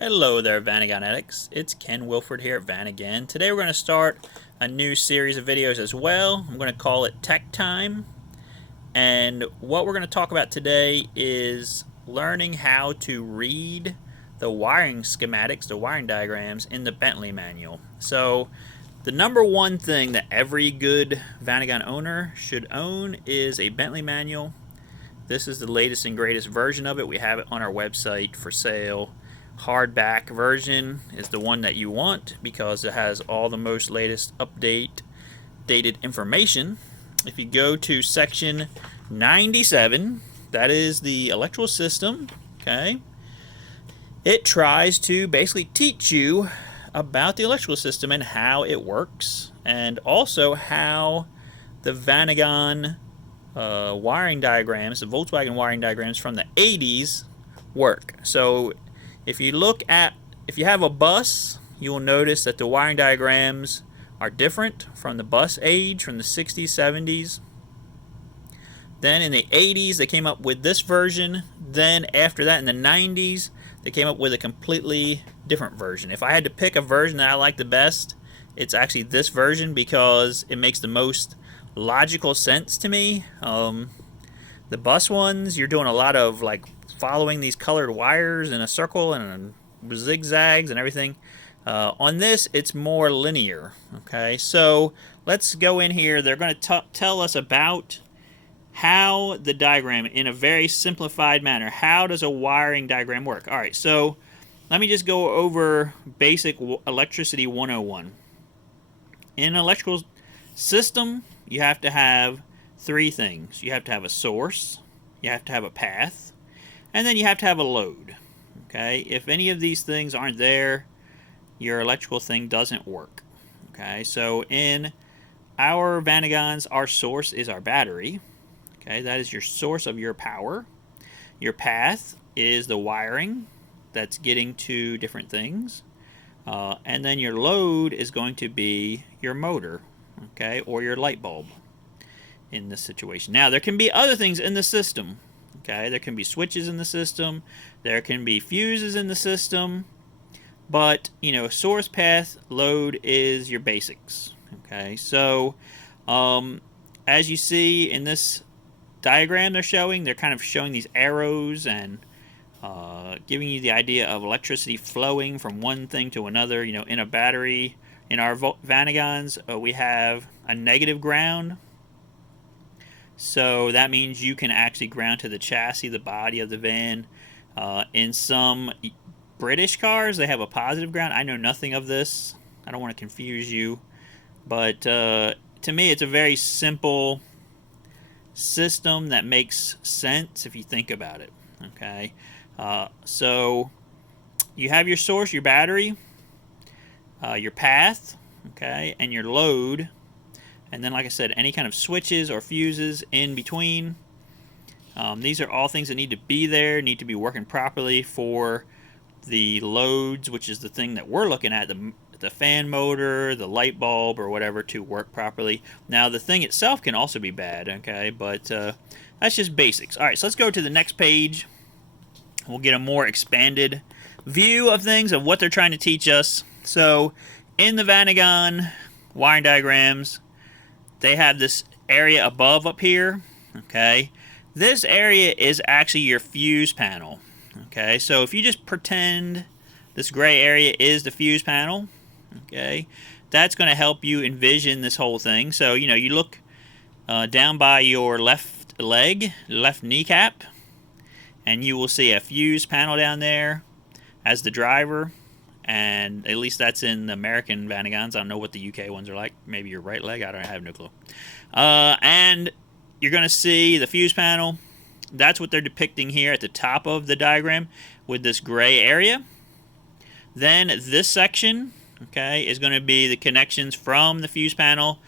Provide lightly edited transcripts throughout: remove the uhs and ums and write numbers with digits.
Hello there, Vanagon addicts. It's Ken Wilford here at Vanagon. Today we're going to start a new series of videos as well. I'm going to call it Tech Time. And what we're going to talk about today is learning how to read the wiring schematics, the wiring diagrams in the Bentley Manual. So the number one thing that every good Vanagon owner should own is a Bentley Manual. This is the latest and greatest version of it. We have it on our website for sale. Hardback version is the one that you want because it has all the most latest dated information. If you go to section 97, that is the electrical system, okay? It tries to basically teach you about the electrical system and how it works, and also how the Vanagon wiring diagrams, the Volkswagen wiring diagrams from the 80s work. So if you have a bus, you will notice that the wiring diagrams are different from the bus age, from the 60s, 70s. Then in the 80s, they came up with this version. Then after that, in the 90s, they came up with a completely different version. If I had to pick a version that I like the best, it's actually this version because it makes the most logical sense to me. The bus ones, you're doing a lot of like following these colored wires in a circle and zigzags and everything. On this, it's more linear. Okay, so let's go in here. They're going to tell us about how the diagram, in a very simplified manner, how does a wiring diagram work? All right, so let me just go over basic electricity 101. In an electrical system, you have to have three things. You have to have a source, you have to have a path, and then you have to have a load. Okay, if any of these things aren't there, your electrical thing doesn't work. Okay, so in our Vanagons, our source is our battery. Okay, that is your source of your power. Your path is the wiring that's getting to different things. And then your load is going to be your motor, okay, or your light bulb in this situation. Now, there can be other things in the system. Okay, there can be switches in the system. There can be fuses in the system. But, source, path, load is your basics. Okay, so as you see in this diagram they're kind of showing these arrows and giving you the idea of electricity flowing from one thing to another. In a battery, in our Vanagons, we have a negative ground. So that means you can actually ground to the chassis, the body of the van. In some British cars, they have a positive ground. I know nothing of this. I don't want to confuse you. But to me, it's a very simple system that makes sense if you think about it. Okay, so you have your source, your battery, your path, okay, and your load, and then, like I said, any kind of switches or fuses in between. These are all things that need to be there, need to be working properly for the loads, which is the thing that we're looking at, the fan motor, the light bulb, or whatever, to work properly. Now, the thing itself can also be bad, okay, but that's just basics. All right, so let's go to the next page. We'll get a more expanded view of things, of what they're trying to teach us. So, in the Vanagon wiring diagrams, they have this area above up here, okay? This area is actually your fuse panel, okay? So, if you just pretend this gray area is the fuse panel, okay, that's going to help you envision this whole thing. So, you look down by your left leg, left kneecap, and you will see a fuse panel down there as the driver. And at least that's in the American Vanagons. I don't know what the UK ones are like. Maybe your right leg. I have no clue. And you're going to see the fuse panel. That's what they're depicting here at the top of the diagram with this gray area. Then this section, okay, is going to be the connections from the fuse panel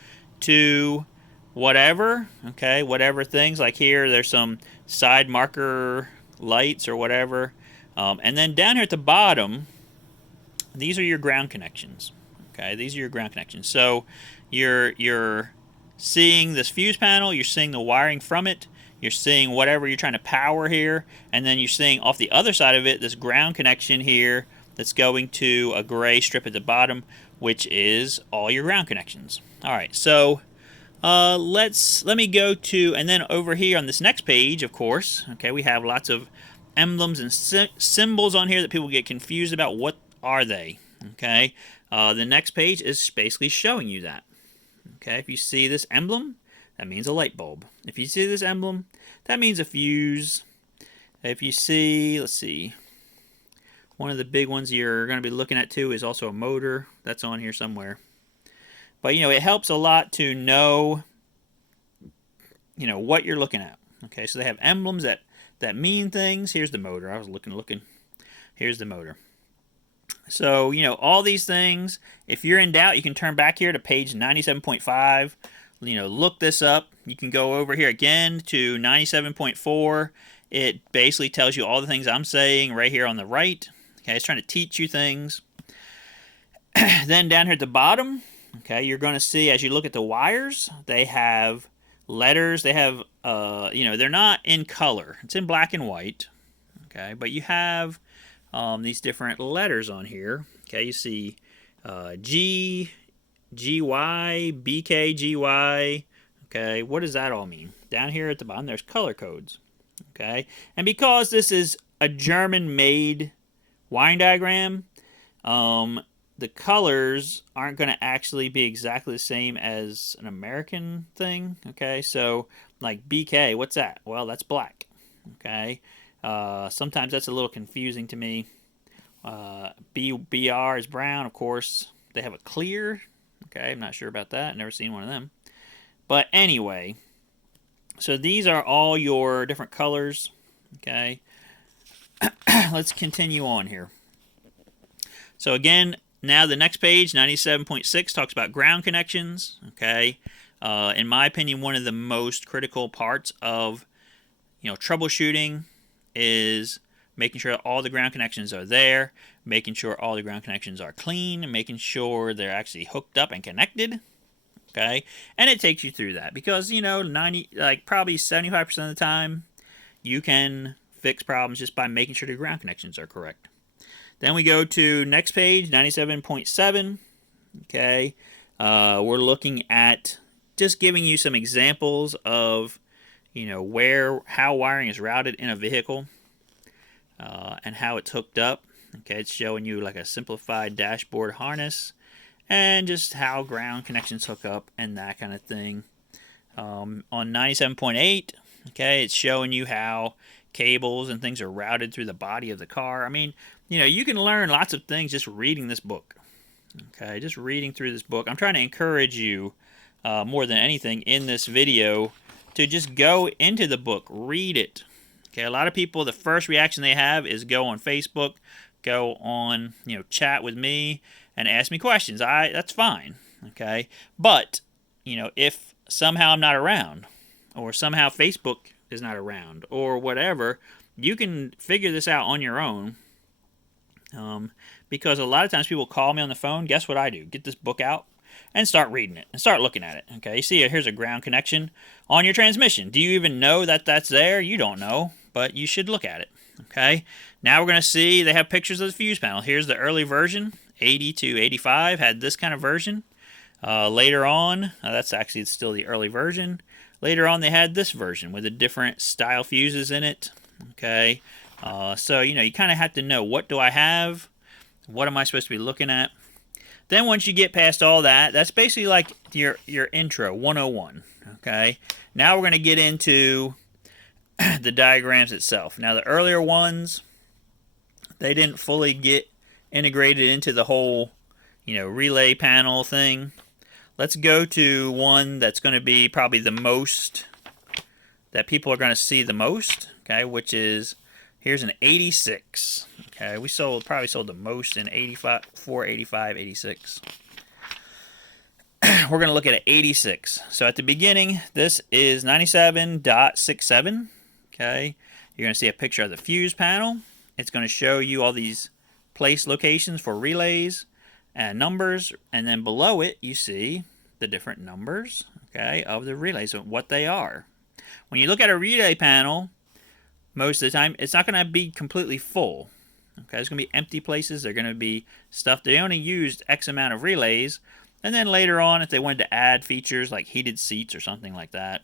to whatever, okay, whatever things. Like here, there's some side marker lights or whatever. And then down here at the bottom, these are your ground connections. Okay, these are your ground connections. So you're seeing this fuse panel, you're seeing the wiring from it, you're seeing whatever you're trying to power here, and then you're seeing off the other side of it this ground connection here that's going to a gray strip at the bottom, which is all your ground connections. All right, so let me go to, and then over here on this next page, of course, okay, we have lots of emblems and symbols on here that people get confused about. What are they? Okay, the next page is basically showing you that. Okay, if you see this emblem, that means a light bulb. If you see this emblem, that means a fuse. If you see, let's see, one of the big ones you're going to be looking at too is also a motor. That's on here somewhere. But, it helps a lot to know, what you're looking at. Okay, so they have emblems that mean things. Here's the motor. I was looking. Here's the motor. So, all these things, if you're in doubt, you can turn back here to page 97.5. Look this up. You can go over here again to 97.4. It basically tells you all the things I'm saying right here on the right. Okay, it's trying to teach you things. Then down here at the bottom, okay, you're going to see as you look at the wires, they have letters. They have, they're not in color. It's in black and white. Okay, but you have these different letters on here. Okay, you see G, GY, BK, GY. Okay, what does that all mean? Down here at the bottom, there's color codes. Okay, and because this is a German-made wiring diagram, the colors aren't going to actually be exactly the same as an American thing. Okay, so like BK, what's that? Well, that's black. Okay, sometimes that's a little confusing to me. BR is brown, of course. They have a clear. Okay, I'm not sure about that. Never seen one of them. But anyway, so these are all your different colors. Okay, let's continue on here. So again, now the next page, 97.6, talks about ground connections. Okay, in my opinion, one of the most critical parts of troubleshooting is making sure all the ground connections are there, making sure all the ground connections are clean, making sure they're actually hooked up and connected. Okay, and it takes you through that because probably 75% of the time you can fix problems just by making sure the ground connections are correct. Then we go to next page, 97.7. Okay, we're looking at just giving you some examples of how wiring is routed in a vehicle and how it's hooked up. Okay, it's showing you like a simplified dashboard harness and just how ground connections hook up and that kind of thing. On 97.8, okay, it's showing you how cables and things are routed through the body of the car. I mean, you can learn lots of things just reading this book. Okay, just reading through this book. I'm trying to encourage you more than anything in this video to just go into the book, read it. Okay, a lot of people, the first reaction they have is go on Facebook, go on, chat with me and ask me questions. That's fine. Okay, but if somehow I'm not around, or somehow Facebook is not around, or whatever, you can figure this out on your own. Because a lot of times people call me on the phone. Guess what I do? Get this book out and start reading it and start looking at it. Okay, you see here's a ground connection on your transmission. Do you even know that that's there? You don't know, but you should look at it. Okay, now we're going to see they have pictures of the fuse panel. Here's the early version, 80 to 85, had this kind of version. Later on, that's actually still the early version. Later on, they had this version with the different style fuses in it. Okay, so you kind of have to know, what do I have? What am I supposed to be looking at? Then once you get past all that, that's basically like your intro, 101. Okay, now we're going to get into the diagrams itself. Now the earlier ones, they didn't fully get integrated into the whole, relay panel thing. Let's go to one that's going to be probably the most, that people are going to see the most, okay, which is, here's an 86. Okay, we probably sold the most in 84, 85, 86. We're going to look at an 86. So at the beginning, this is 97.67. Okay, you're going to see a picture of the fuse panel. It's going to show you all these place locations for relays and numbers, and then below it you see the different numbers, okay, of the relays and what they are. When you look at a relay panel, most of the time it's not going to be completely full. Okay, there's going to be empty places. They're going to be stuff. They only used X amount of relays. And then later on, if they wanted to add features like heated seats or something like that,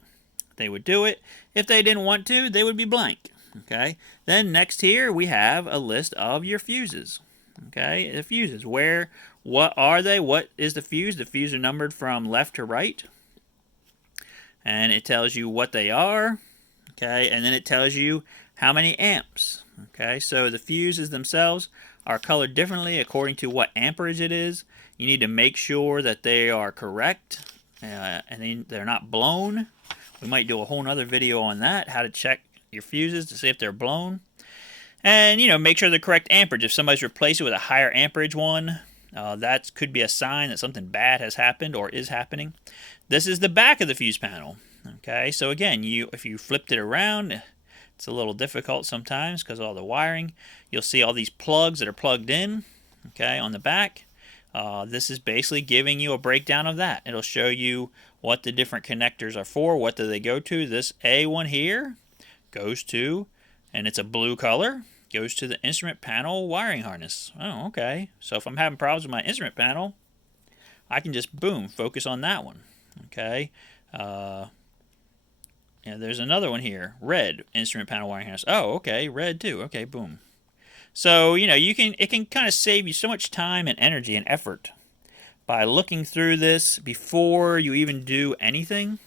they would do it. If they didn't want to, they would be blank. Okay. Then next here, we have a list of your fuses. Okay, the fuses. What are they? What is the fuse? The fuses are numbered from left to right. And it tells you what they are. Okay, and then it tells you how many amps. Okay, so the fuses themselves are colored differently according to what amperage it is. You need to make sure that they are correct and they're not blown. We might do a whole nother video on that, how to check your fuses to see if they're blown. And, make sure they're correct amperage. If somebody's replaced it with a higher amperage one, that could be a sign that something bad has happened or is happening. This is the back of the fuse panel. Okay, so again, if you flipped it around, it's a little difficult sometimes because of all the wiring. You'll see all these plugs that are plugged in, okay, on the back. This is basically giving you a breakdown of that. It'll show you what the different connectors are for, what do they go to. This A1 here goes to, and it's a blue color, goes to the instrument panel wiring harness. Oh, okay. So if I'm having problems with my instrument panel, I can just, boom, focus on that one. Okay. Yeah, there's another one here, red instrument panel wiring harness. Oh, okay, red too. Okay, boom. So, it can kind of save you so much time and energy and effort by looking through this before you even do anything.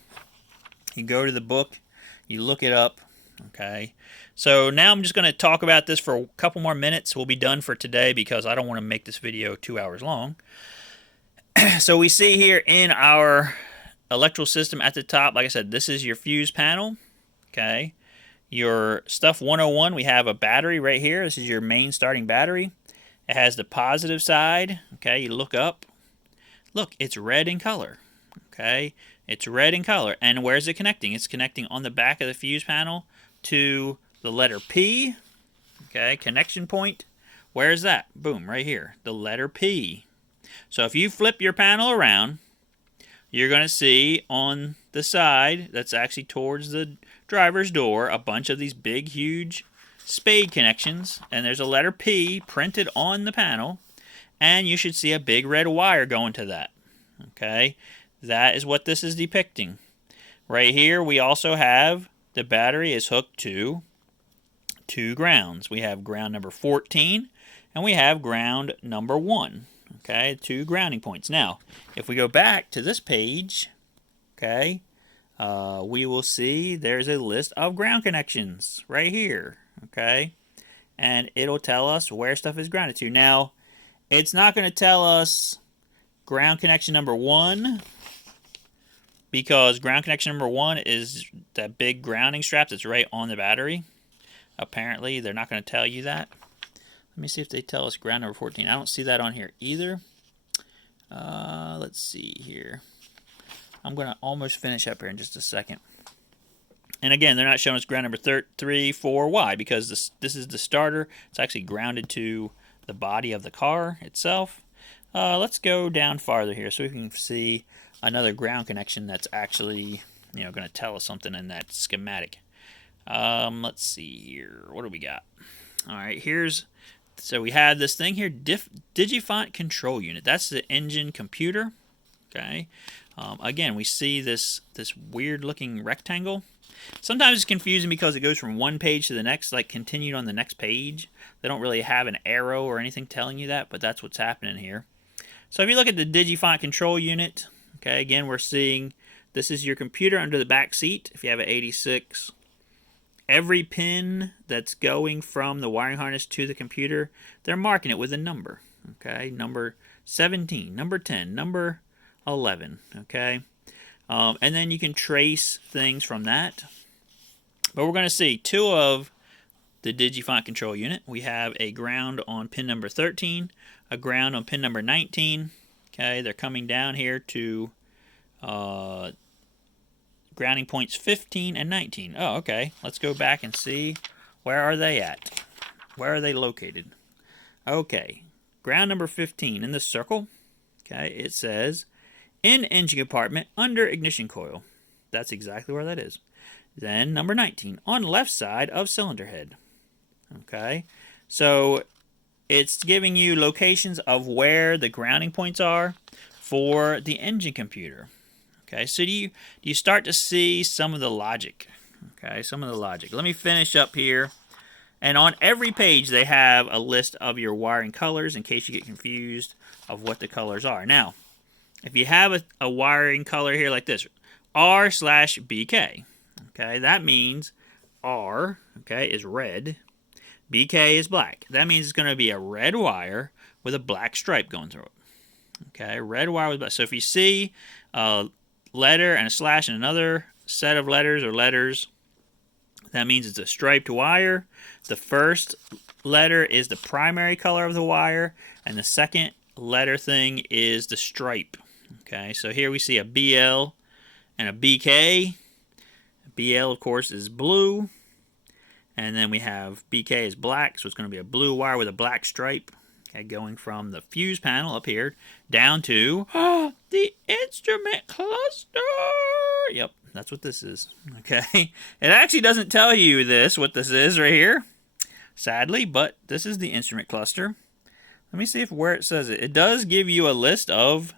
You go to the book, you look it up, okay? So now I'm just going to talk about this for a couple more minutes. We'll be done for today because I don't want to make this video 2 hours long. So we see here in our electrical system at the top, like I said, this is your fuse panel, okay? Your stuff 101, we have a battery right here. This is your main starting battery. It has the positive side, okay? You look up. Look, it's red in color, okay? It's red in color. And where's it connecting? It's connecting on the back of the fuse panel to the letter P, okay? Connection point. Where's that? Boom, right here, the letter P. So if you flip your panel around, you're going to see on the side that's actually towards the driver's door a bunch of these big, huge spade connections, and there's a letter P printed on the panel, and you should see a big red wire going to that. Okay, that is what this is depicting. Right here, we also have the battery is hooked to 2 grounds. We have ground number 14, and we have ground number 1. Okay, 2 grounding points. Now, if we go back to this page, okay, we will see there's a list of ground connections right here, okay, and it'll tell us where stuff is grounded to. Now, it's not going to tell us ground connection number 1 because ground connection number 1 is that big grounding strap that's right on the battery. Apparently, they're not going to tell you that. Let me see if they tell us ground number 14. I don't see that on here either. Let's see here. I'm going to almost finish up here in just a second. And again, they're not showing us ground number 3, 4. Why? Because this is the starter. It's actually grounded to the body of the car itself. Let's go down farther here so we can see another ground connection that's actually, going to tell us something in that schematic. Let's see here. What do we got? All right, so we have this thing here, Digifont control unit. That's the engine computer. Okay. Again, we see this weird looking rectangle. Sometimes it's confusing because it goes from one page to the next, like continued on the next page. They don't really have an arrow or anything telling you that, but that's what's happening here. So if you look at the Digifont control unit, okay, again, we're seeing this is your computer under the back seat. If you have an 86, every pin that's going from the wiring harness to the computer, they're marking it with a number. Okay, number 17, number 10, number 11. Okay, and then you can trace things from that. But we're going to see 2 of the Digifont control unit. We have a ground on pin number 13, a ground on pin number 19. Okay, they're coming down here to grounding points 15 and 19. Oh, okay. Let's go back and see where are they at. Where are they located? Okay. Ground number 15 in the circle. Okay, it says in engine compartment under ignition coil. That's exactly where that is. Then number 19 on left side of cylinder head. Okay. So it's giving you locations of where the grounding points are for the engine computer. Okay, so do you start to see some of the logic? Okay, some of the logic. Let me finish up here. And on every page, they have a list of your wiring colors in case you get confused of what the colors are. Now, if you have a wiring color here like this, R/BK, okay, that means R, okay, is red, BK is black. That means it's going to be a red wire with a black stripe going through it. Okay, red wire with black. So if you see a letter and a slash and another set of letters or letters, that means it's a striped wire. The first letter is the primary color of the wire, and the second letter thing is the stripe. Okay, so here we see a BL and a BK. BL, of course, is blue. And then we have BK is black, so it's going to be a blue wire with a black stripe. Okay, going from the fuse panel up here down to the instrument cluster. Yep, that's what this is. Okay, it actually doesn't tell you what this is right here, sadly, but this is the instrument cluster. Let me see where it says it. It does give you a list of,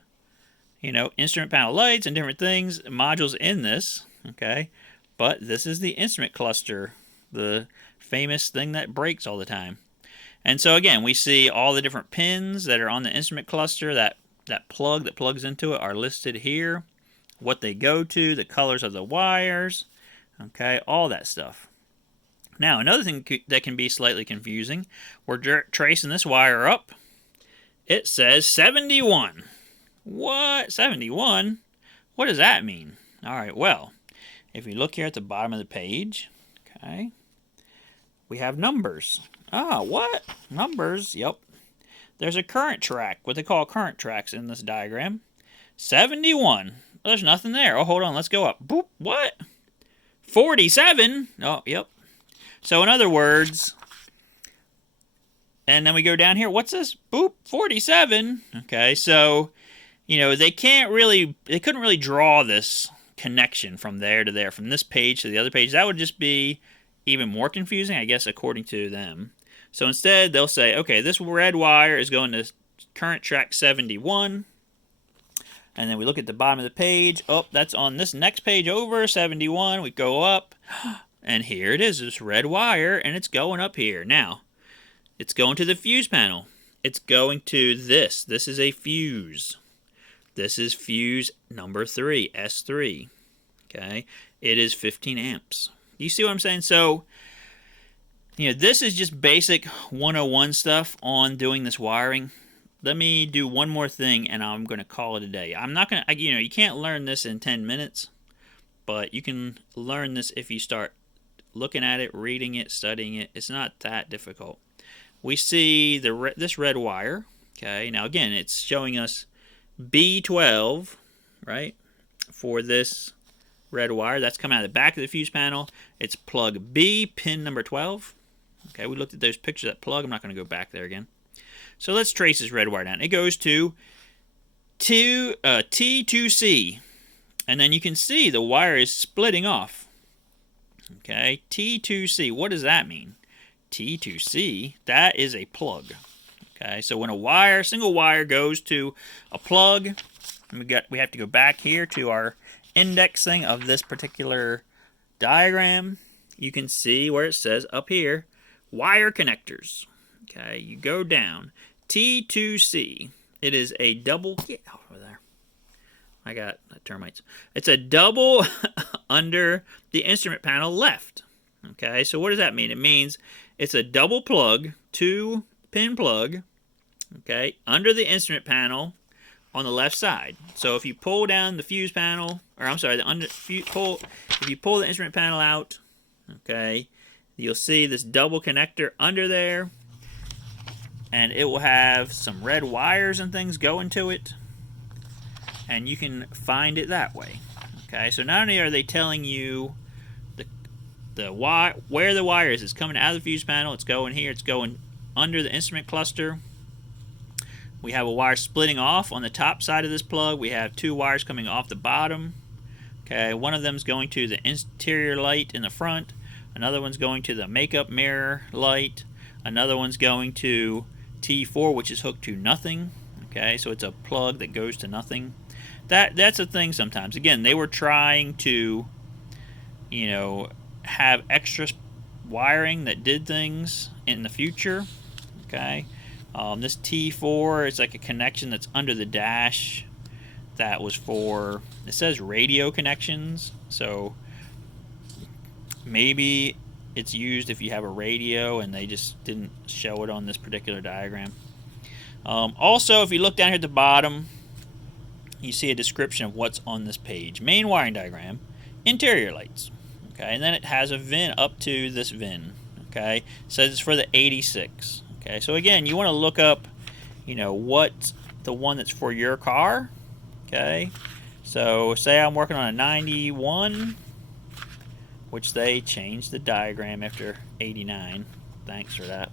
instrument panel lights and different things, modules in this. Okay, but this is the instrument cluster, the famous thing that breaks all the time. And so again, we see all the different pins that are on the instrument cluster, that plug that plugs into it are listed here, what they go to, the colors of the wires, okay, all that stuff. Now, another thing that can be slightly confusing, we're tracing this wire up. It says 71. What? 71? What does that mean? All right, well, if you look here at the bottom of the page, okay, we have numbers. Ah, what? Numbers, yep. There's a current track, what they call current tracks in this diagram. 71. There's nothing there. Oh, hold on, let's go up. Boop, what? 47? Oh, yep. So in other words, and then we go down here. What's this? Boop, 47. Okay, so, they couldn't really draw this connection from there to there, from this page to the other page. That would just be even more confusing, I guess, according to them. So instead, they'll say, okay, this red wire is going to current track 71. And then we look at the bottom of the page. Oh, that's on this next page over, 71. We go up, and here it is, this red wire, and it's going up here. Now, it's going to the fuse panel. It's going to this. This is a fuse. This is fuse number 3, S3. Okay? It is 15 amps. You see what I'm saying? So, this is just basic 101 stuff on doing this wiring. Let me do one more thing, and I'm going to call it a day. I'm not going to, you can't learn this in 10 minutes, but you can learn this if you start looking at it, reading it, studying it. It's not that difficult. We see this red wire. Okay, now again, it's showing us B12, right, for this red wire. That's coming out of the back of the fuse panel. It's plug B, pin number 12. Okay, we looked at those pictures of that plug. I'm not going to go back there again. So let's trace this red wire down. It goes to T2C. And then you can see the wire is splitting off. Okay, T2C. What does that mean? T2C, that is a plug. Okay, so when a single wire goes to a plug, we have to go back here to our indexing of this particular diagram. You can see where it says up here, wire connectors. Okay, you go down. T2C. It is a double. Get over there. I got termites. It's a double under the instrument panel left. Okay, so what does that mean? It means it's a double plug, 2-pin plug, okay, under the instrument panel on the left side. So if you pull down the fuse panel, or I'm sorry, if you pull the instrument panel out, okay, you'll see this double connector under there, and it will have some red wires and things going to it, and you can find it that way. Okay, so not only are they telling you where the wire is, it's coming out of the fuse panel, it's going here, it's going under the instrument cluster. We have a wire splitting off on the top side of this plug. We have 2 wires coming off the bottom. Okay, one of them is going to the interior light in the front. Another one's going to the makeup mirror light. Another one's going to T4, which is hooked to nothing. Okay, so it's a plug that goes to nothing. That's a thing sometimes. Again, they were trying to, you know, have extra wiring that did things in the future. Okay, this T4 is like a connection that's under the dash that was for, it says radio connections, so maybe it's used if you have a radio and they just didn't show it on this particular diagram. Also, if you look down here at the bottom, you see a description of what's on this page. Main wiring diagram, interior lights. Okay, and then it has a VIN up to this VIN. Okay, it says it's for the 86. Okay, so again, you want to look up, you know, what the one that's for your car. Okay, so say I'm working on a 91, which they changed the diagram after 89. Thanks for that.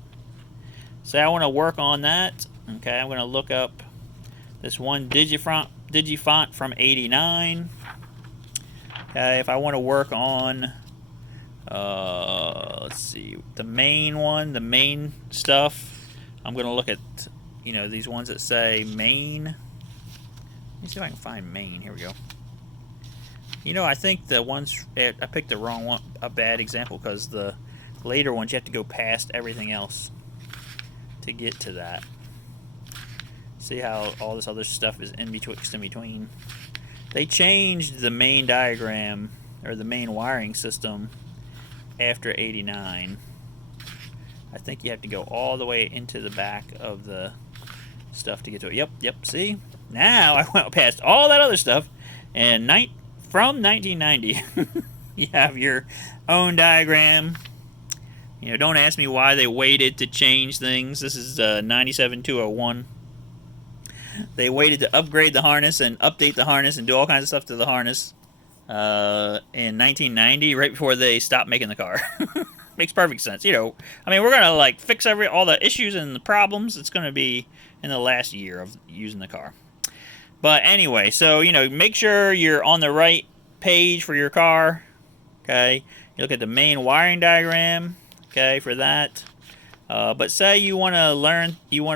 Say I want to work on that. Okay, I'm going to look up this one Digifont from 89. Okay, if I want to work on, let's see, the main one, the main stuff, I'm going to look at, you know, these ones that say main. Let me see if I can find main. Here we go. You know, I think the ones, I picked the wrong one, a bad example, because the later ones you have to go past everything else to get to that. See how all this other stuff is in between. They changed the main diagram, or the main wiring system, after 89. I think you have to go all the way into the back of the stuff to get to it. Yep, see? Now I went past all that other stuff, and from 1990, you have your own diagram. You know, don't ask me why they waited to change things. This is 97201. They waited to upgrade the harness and update the harness and do all kinds of stuff to the harness in 1990, right before they stopped making the car. Makes perfect sense. You know, I mean, we're going to like fix all the issues and the problems. It's going to be in the last year of using the car. But anyway, so, you know, make sure you're on the right page for your car. Okay, you look at the main wiring diagram. Okay, for that. But say you want to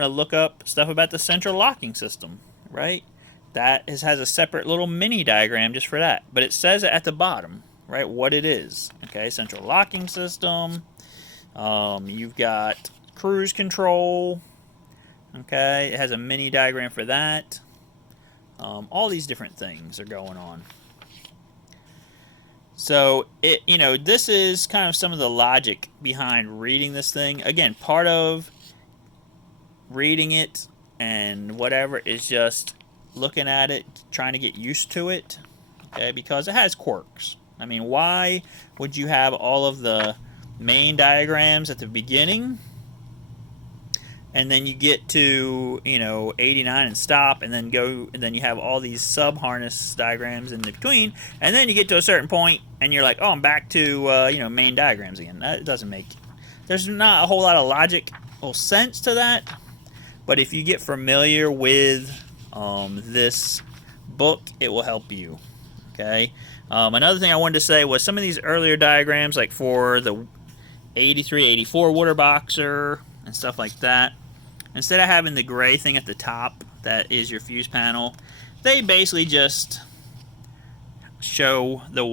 look up stuff about the central locking system, right? That has a separate little mini diagram just for that. But it says it at the bottom, right, what it is. Okay, central locking system. You've got cruise control. Okay, it has a mini diagram for that. All these different things are going on. So, you know, this is kind of some of the logic behind reading this thing. Again, part of reading it and whatever is just looking at it, trying to get used to it, okay, because it has quirks. I mean, why would you have all of the main diagrams at the beginning, and then you get to, you know, 89 and stop, and then you have all these sub-harness diagrams in between, and then you get to a certain point, and you're like, oh, I'm back to, you know, main diagrams again. That doesn't make, there's not a whole lot of logic or sense to that, but if you get familiar with this book, it will help you, okay? Another thing I wanted to say was some of these earlier diagrams, like for the 83, 84 water boxer and stuff like that, instead of having the gray thing at the top that is your fuse panel, they basically just show the